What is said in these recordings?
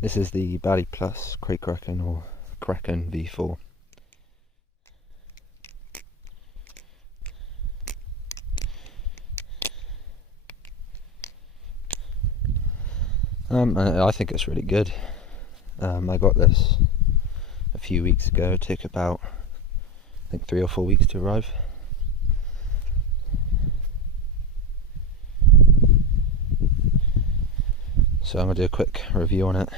This is the Baliplus Kraken or Kraken V4. I think it's really good. I got this a few weeks ago. It took about, I think, 3 or 4 weeks to arrive. So I'm going to do a quick review on it.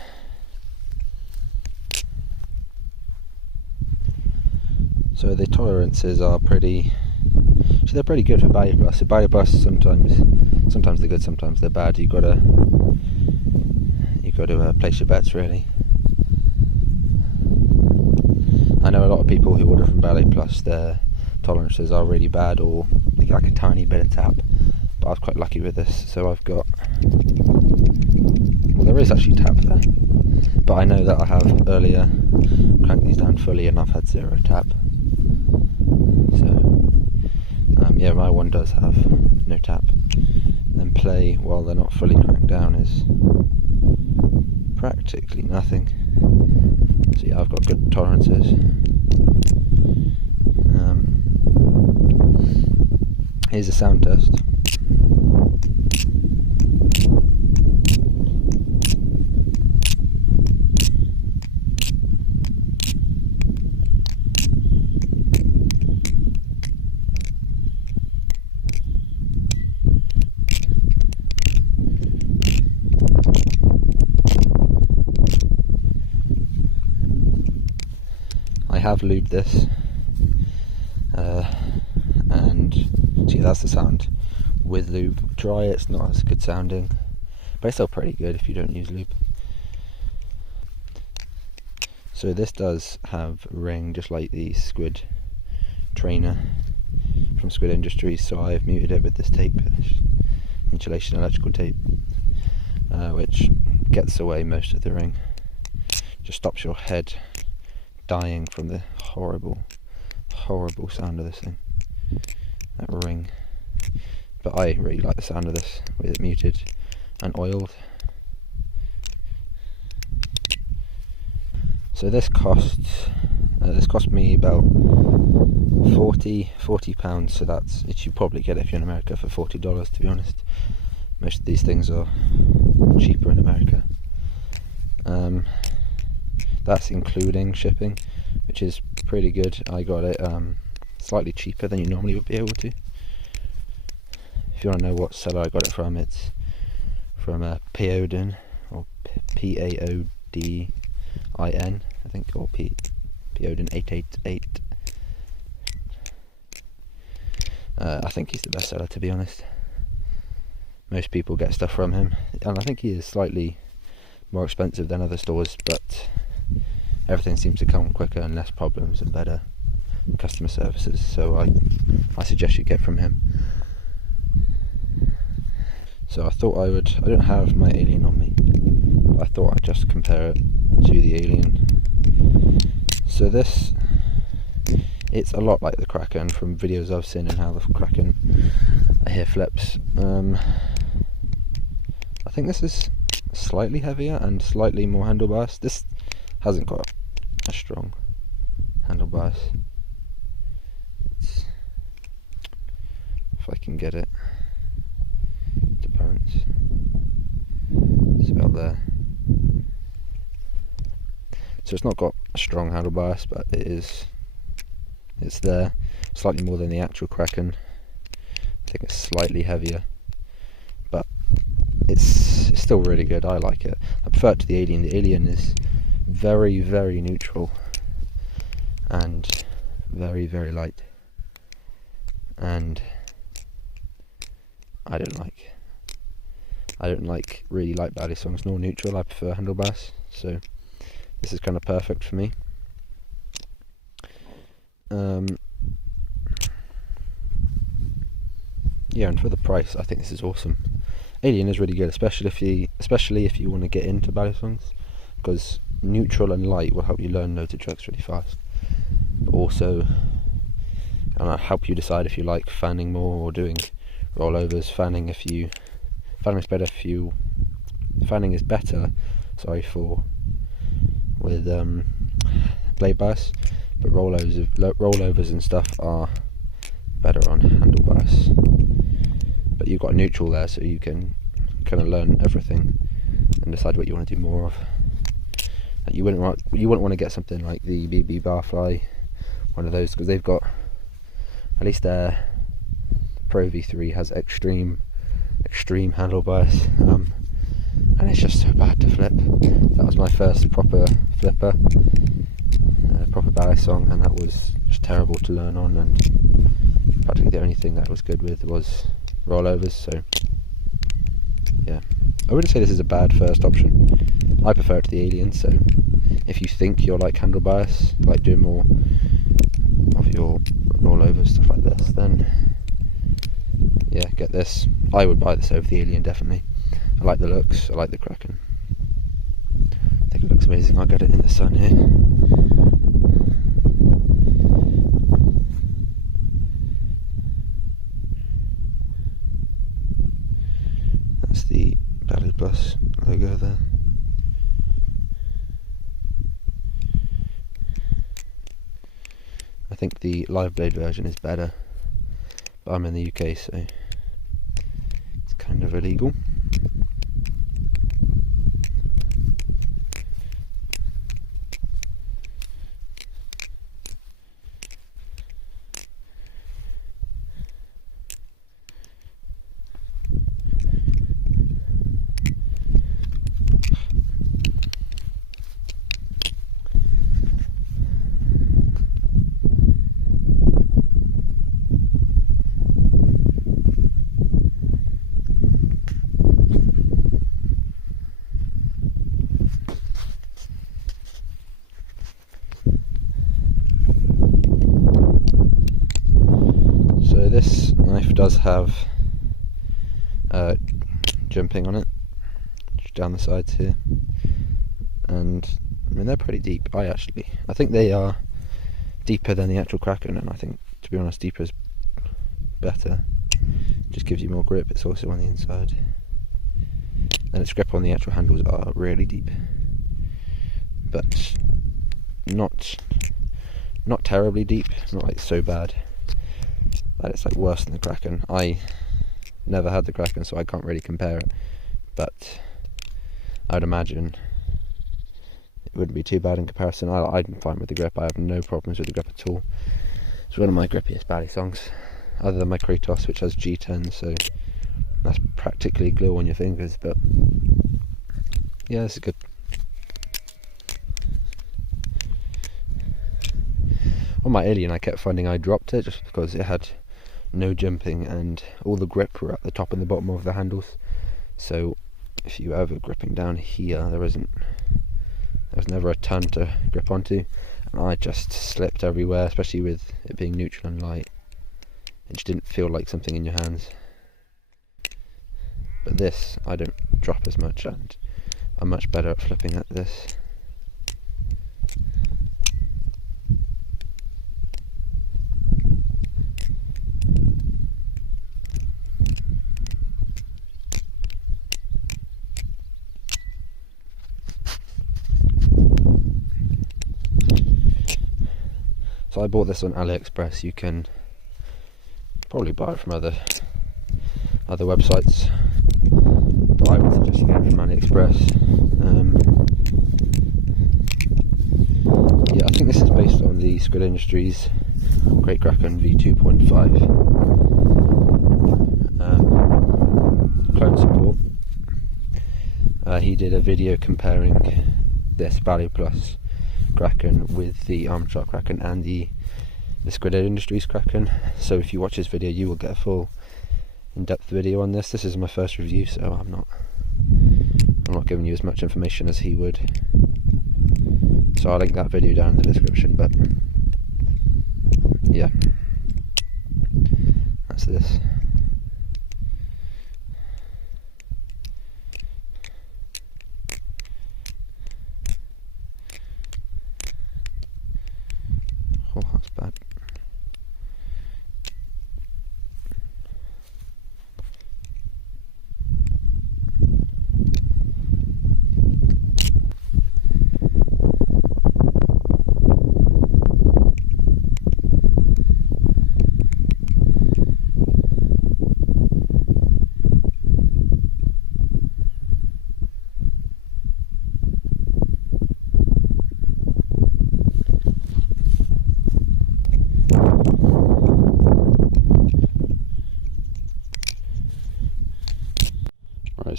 So the tolerances are pretty, so they're pretty good for Baliplus. So Baliplus sometimes they're good, sometimes they're bad. You've got to place your bets really. I know a lot of people who order from Baliplus, their tolerances are really bad, or they get like a tiny bit of tap. But I was quite lucky with this, so I've got, well, there is actually tap there, but I know that I have earlier cranked these down fully and I've had 0 tap. So yeah, my one does have no tap. Then play while they're not fully cranked down is practically nothing. So yeah, I've got good tolerances. Here's a sound test. I have lubed this, and see, that's the sound with lube. Dry, it's not as good sounding, but it's still pretty good if you don't use lube. So this does have ring, just like the Squid trainer from Squid Industries, so I've muted it with this tape, insulation electrical tape, which gets away most of the ring. Just stops your head dying from the horrible sound of this thing, that ring. But I really like the sound of this with it muted and oiled. So this cost me about £40, so that's, you should probably get it if you're in America for $40, to be honest. Most of these things are cheaper in America. That's including shipping, which is pretty good. I got it slightly cheaper than you normally would be able to. If you want to know what seller I got it from, it's from Paodin, or Paodin, I think, or Paodin 888. I think he's the best seller, to be honest. Most people get stuff from him, and I think he is slightly more expensive than other stores, but everything seems to come quicker and less problems and better customer services, so I suggest you get from him. So I thought I don't have my Alien on me, but I thought I'd just compare it to the Alien. So this, it's a lot like the Kraken from videos I've seen, and how the Kraken, I hear flips. I think this is slightly heavier and slightly more handlebars. This hasn't got a strong handlebars. If I can get it to balance, it's about there. So it's not got a strong handlebars, but it's there, slightly more than the actual Kraken. I think it's slightly heavier, but it's still really good. I like it. I prefer it to the Alien. The Alien is very, very neutral and very, very light, and I don't like really light Balisongs nor neutral. I prefer handlebars, so this is kind of perfect for me. Yeah, and for the price, I think this is awesome. Alien is really good, especially if you want to get into Balisongs, because neutral and light will help you learn loads of tricks really fast. But also, help you decide if you like fanning more or doing rollovers. Fanning is better for with blade bias, but rollovers and stuff are better on handle bias. But you've got a neutral there, so you can kind of learn everything and decide what you want to do more of. Like you wouldn't want to get something like the BB Barfly, one of those, because they've got, at least their Pro V3 has extreme handle bias, and it's just so bad to flip. That was my first proper flipper, proper Balisong, and that was just terrible to learn on, and practically the only thing that was good with was rollovers. So yeah, I wouldn't say this is a bad first option. I prefer it to the Alien, so if you think you're like handle bias, like doing more of your rollovers, stuff like this, then yeah, get this. I would buy this over the Alien, definitely. I like the looks, I like the Kraken. I think it looks amazing. I'll get it in the sun here. That's the Baliplus logo there. I think the live blade version is better, but I'm in the UK, so it's kind of illegal. This knife does have jumping on it, just down the sides here, and I mean they're pretty deep. I think they are deeper than the actual Kraken, and I think, to be honest, deeper is better. Just gives you more grip. It's also on the inside, and its grip on the actual handles are really deep, but not terribly deep. Not like so bad that it's like worse than the Kraken. I never had the Kraken, so I can't really compare it, but I would imagine it wouldn't be too bad in comparison. I'm fine with the grip. I have no problems with the grip at all. It's one of my grippiest Balisongs, other than my Kratos, which has G10, so that's practically glue on your fingers, but yeah, this is good. On my Alien, I kept finding I dropped it just because it had no jumping and all the grip were at the top and the bottom of the handles. So if you were ever gripping down here, there was never a ton to grip onto, and I just slipped everywhere, especially with it being neutral and light. It just didn't feel like something in your hands. But this, I don't drop as much, and I'm much better at flipping at this. So I bought this on AliExpress. You can probably buy it from other websites, but I would suggest you get it from AliExpress. Yeah, I think this is based on the Squid Industries Krake Raken V2.5 clone support. He did a video comparing this Baliplus Kraken with the Armstrong Kraken and the Squid Industries Kraken. So if you watch this video, you will get a full in-depth video on this. This is my first review, so I'm not giving you as much information as he would. So I'll link that video down in the description. But yeah, that's this. Oh, that's bad.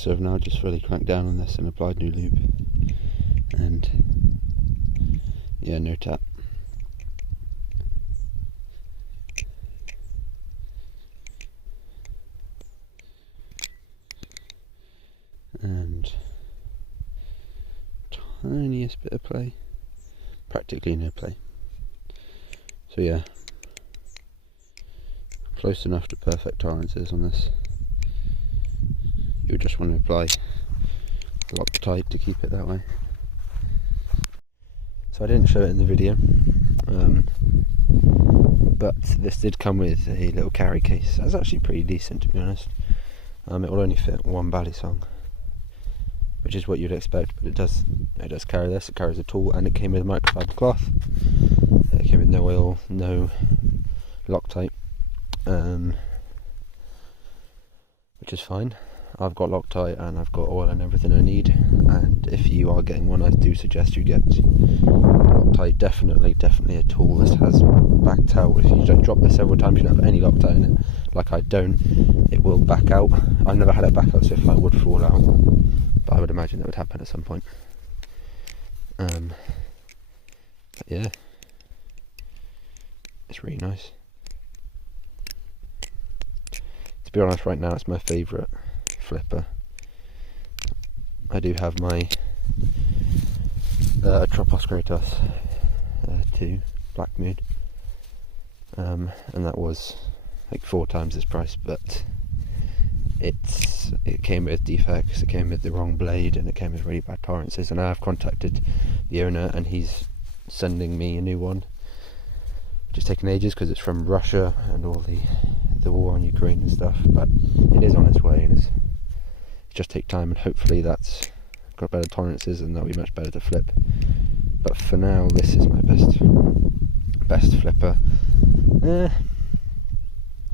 So I've now just fully cranked down on this and applied new lube, and yeah, no tap. And tiniest bit of play, practically no play. So yeah, close enough to perfect tolerances on this. You just want to apply Loctite to keep it that way. So I didn't show it in the video, but this did come with a little carry case. That's actually pretty decent, to be honest. It will only fit one Balisong, which is what you'd expect, but it does carry this. It carries a tool, and it came with microfiber cloth. It came with no oil, no Loctite, which is fine. I've got Loctite and I've got oil and everything I need, and if you are getting one, I do suggest you get Loctite. Definitely a tool. This has backed out. If you don't drop this several times, you don't have any Loctite in it, like I don't, it will back out. I've never had it back out, so if I would fall out, but I would imagine that would happen at some point. But yeah, it's really nice. To be honest, right now it's my favourite flipper. I do have my Baliplus Kraken 2 Black Mood, and that was like 4 times this price, but it came with defects, it came with the wrong blade, and it came with really bad tolerances, and I have contacted the owner and he's sending me a new one, which is taking ages because it's from Russia and all the war on Ukraine and stuff, but it is on its way, and it's just take time, and hopefully that's got better tolerances and that'll be much better to flip. But for now, this is my best flipper.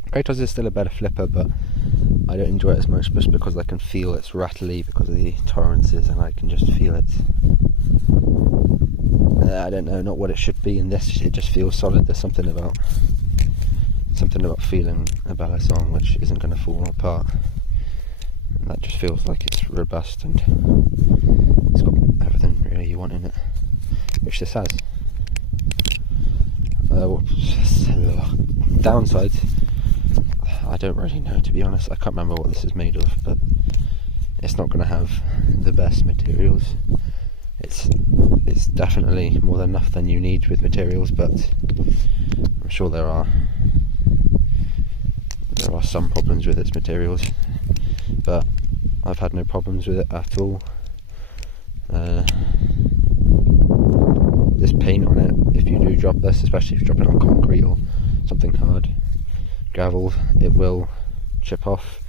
Kratos is still a better flipper, but I don't enjoy it as much just because I can feel it's rattly because of the tolerances, and I can just feel it. I don't know, not what it should be. In this, it just feels solid. There's something about feeling a Balisong which isn't going to fall apart. And that just feels like it's robust and it's got everything really you want in it, which this has. Downsides, I don't really know, to be honest. I can't remember what this is made of, but it's not going to have the best materials. It's definitely more than enough than you need with materials, but I'm sure there are some problems with its materials, but I've had no problems with it at all. This paint on it, if you do drop this, especially if you drop it on concrete or something hard, gravel, it will chip off.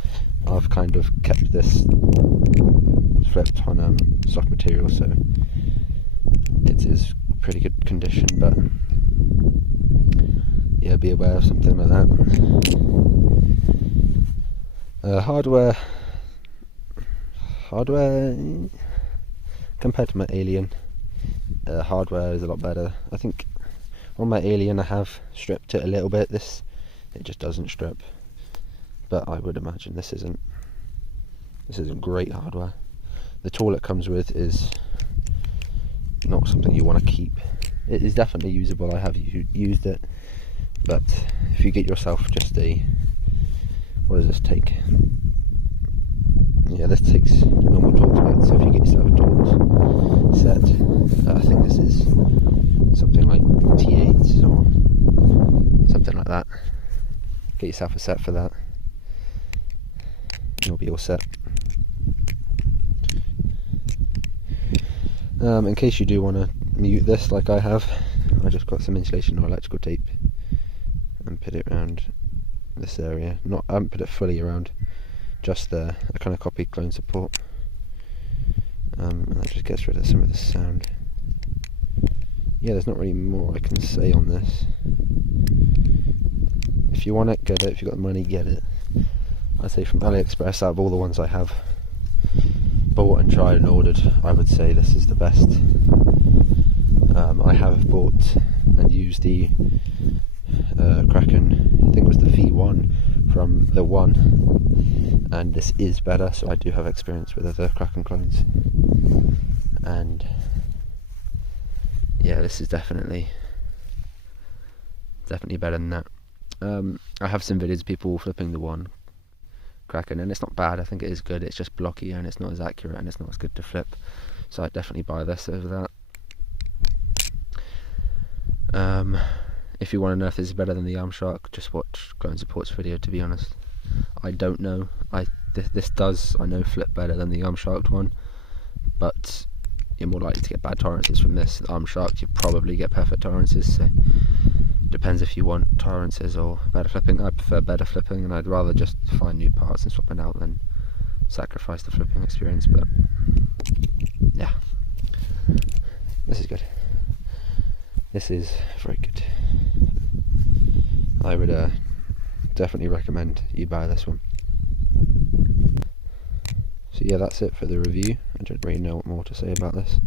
I've kind of kept this flipped on soft material, so it is pretty good condition, but yeah, be aware of something like that. Hardware compared to my Alien, hardware is a lot better. I think on my Alien I have stripped it a little bit. It just doesn't strip, but I would imagine this isn't great hardware. The tool it comes with is not something you want to keep. It is definitely usable. I have used it, but if you get yourself just what does this take? Yeah, this takes normal Torx bits, so if you get yourself a Torx set, I think this is something like T8s or something like that. Get yourself a set for that, you'll be all set. In case you do want to mute this like I have, I just got some insulation or electrical tape and put it around this area. I haven't put it fully around, just there. I kind of copied clone support, and that just gets rid of some of the sound. Yeah, there's not really more I can say on this. If you want it, get it. If you've got the money, get it. I'd say from AliExpress, out of all the ones I have bought and tried and ordered, I would say this is the best. I have bought and used the Kraken, I think it was the V1 from the one, and this is better, so I do have experience with other Kraken clones, and yeah, this is definitely better than that. I have seen videos of people flipping the one Kraken, and it's not bad. I think it is good. It's just blocky and it's not as accurate and it's not as good to flip, so I'd definitely buy this over that. If you want to know if this is better than the Arm Shark, just watch Clone Support's video, to be honest. I don't know. This does, I know, flip better than the Arm Shark one, but you're more likely to get bad tolerances from this. The Arm Shark, you probably get perfect tolerances, so depends if you want tolerances or better flipping. I prefer better flipping, and I'd rather just find new parts and swap it out than sacrifice the flipping experience, but yeah, this is good. This is very good. I would definitely recommend you buy this one. So yeah, that's it for the review. I don't really know what more to say about this.